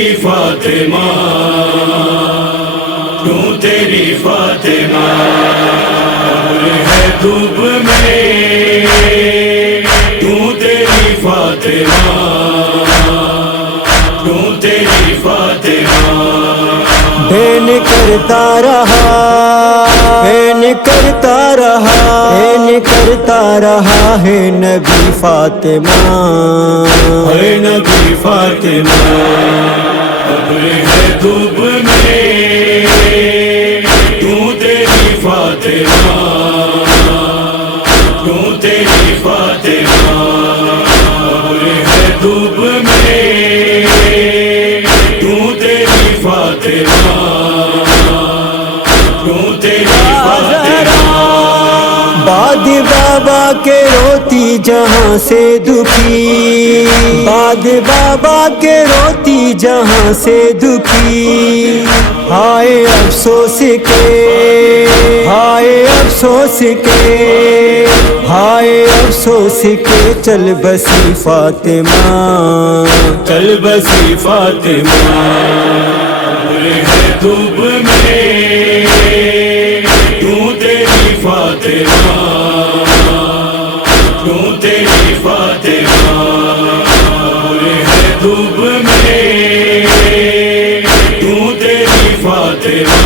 تیری فاطمہ، کیوں تیری فاطمہ، قبر ہے دھوپ میں، کیوں تیری فاطمہ، کیوں تیری فاطمہ، بین کرتا رہا، بین کرتا رہا، بین کرتا رہا ہے نبی فاطمہ، ہے نبی فاطمہ، قبر ہے دھوپ میں، کیوں تیری فاطمہ، کیوں تیری فاطمہ، قبر ہے دھوپ میں، کیوں تیری فاطمہ، کیوں تیری فاطمہ، باد بابا کے روتی جہاں سے دکھی، باد بابا کے روتی جہاں سے دکھی، ہائے افسوس کے، ہائے افسوس کے، ہائے افسوس کے، چل بسی فاطمہ، چل بسی فاطمہ، قبر ہے دھوپ میں، کیوں تیری فاطمہ، کیوں تیری فاطمہ، قبر ہے دھوپ میں، کیوں تیری فاطمہ،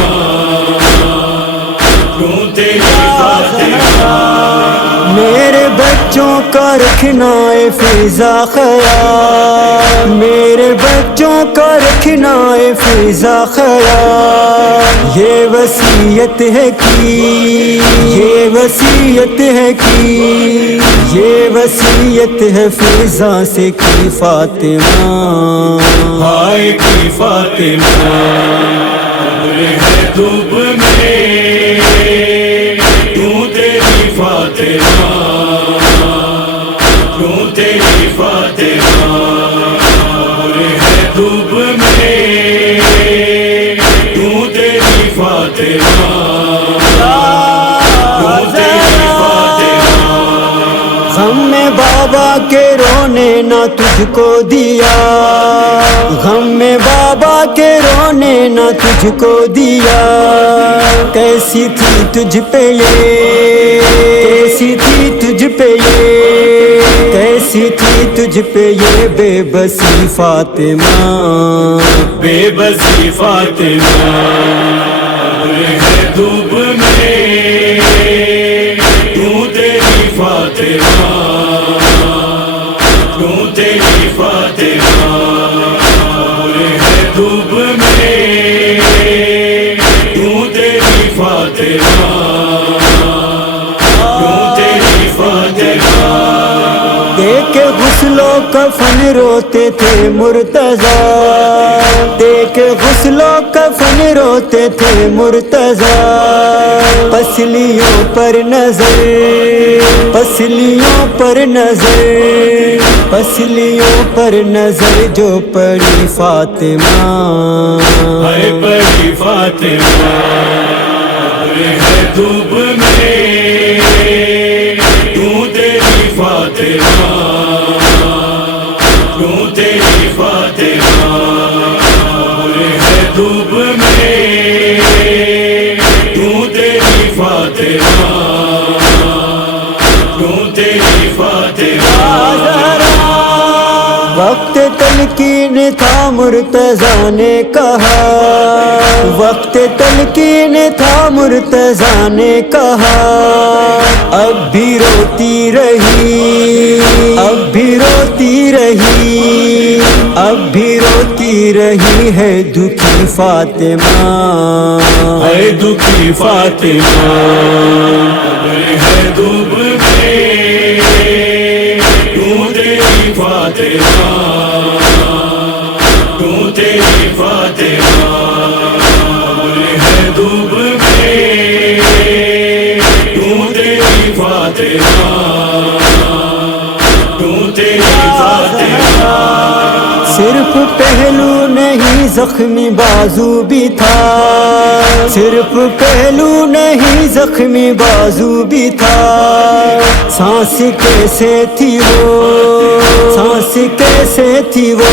کیوں تیری فاطمہ، میرے بچوں کا رکھنا ہے فضا خیال، میرے بچوں کا رکھنا ہے فضا خیال، یہ وصیت ہے کی، یہ وصیت ہے کی، یہ وصیت ہے فضا سے کی فاطمہ، ہائے کی فاطمہ، قبر ہے دھوپ میں، کیوں تیری فاطمہ، کیوں تیری فاطمہ، قبر ہے دھوپ میں، کیوں تیری فاطمہ، کیوں تیری فاطمہ، غم میں بابا کے رونے نہ تجھ کو دیا، غم میں بابا کے رونے نہ تجھ کو دیا، کیسی تھی تجھ پہ یہ، کیسی تھی تجھ پہ یہ، کیسی تھی تجھ پہ یہ بے بسی فاطمہ، بے بسی فاطمہ، قبر ہے دھوپ میں، کیوں تیری فاطمہ، کیوں تیری فاطمہ، قبر ہے دھوپ میں، کیوں تیری فاطمہ، کیوں تیری فاطمہ، دیکھ کے غسل و کفن روتے تھے مرتضیٰ، دیکھ کے غسل و کفن روتے تھے مرتضیٰ، پسلیوں پر نظر، پسلیوں پر نظر، پسلیوں پر نظر جو پڑی فاطمہ، ہے پڑی فاطمہ، قبر ہے دھوپ میں، کیوں تیری فاطمہ، کیوں تیری فاطمہ، قبر ہے دھوپ میں، کیوں تیری فاطمہ، کیوں تیری فاطمہ، وقت تلقین تھا مرتضیٰ نے کہا، وقت تلقین تھا مرتضیٰ نے کہا، اب بھی روتی رہی، اب بھی روتی رہی، اب بھی روتی رہی ہے دکھی فاطمہ، ہے دکھی فاطمہ، قبر ہے دھوپ میں، کیوں تیری فاطمہ، کیوں تیری فاطمہ، قبر ہے دھوپ میں، کیوں تیری فاطمہ، کیوں تیری فاطمہ، صرف پہلو نہیں زخمی بازو بھی تھا، صرف پہلو نہیں زخمی بازو بھی تھا، سانس کیسے تھی وہ، سانس کیسے تھی وہ،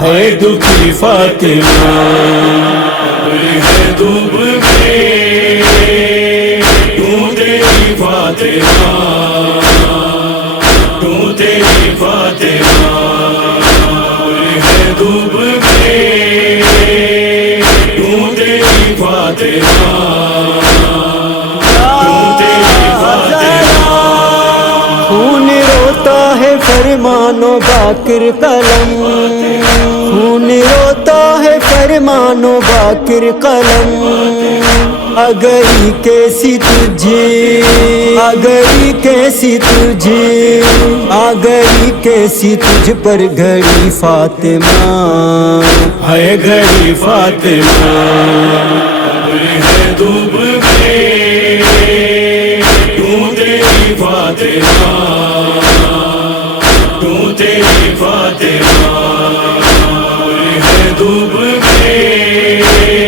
ہے دکھی فاطمہ ہے ڈوب گئے کیوں تیری فاطمہ کیوں تیری فاطمہ ہے ڈوب گئے کیوں تیری فاطمہ کیوں تیری فاطمہ خون روتا ہے فرمانو باقر قلم، خون روتا ہے فرمانو باقر قلم، آ گئی کیسی تجھے، آ گئی کیسی تجھے، آ گئی کیسی تجھ پر گھڑی فاطمہ، ہے گھڑی فاطمہ ہے ڈوب گئے کیوں تیری فاطمہ کیوں تیری فاطمہ ہے ڈوب گئے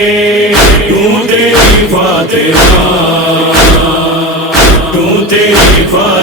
کیوں تیری فاطمہ کیوں تیری فاطمہ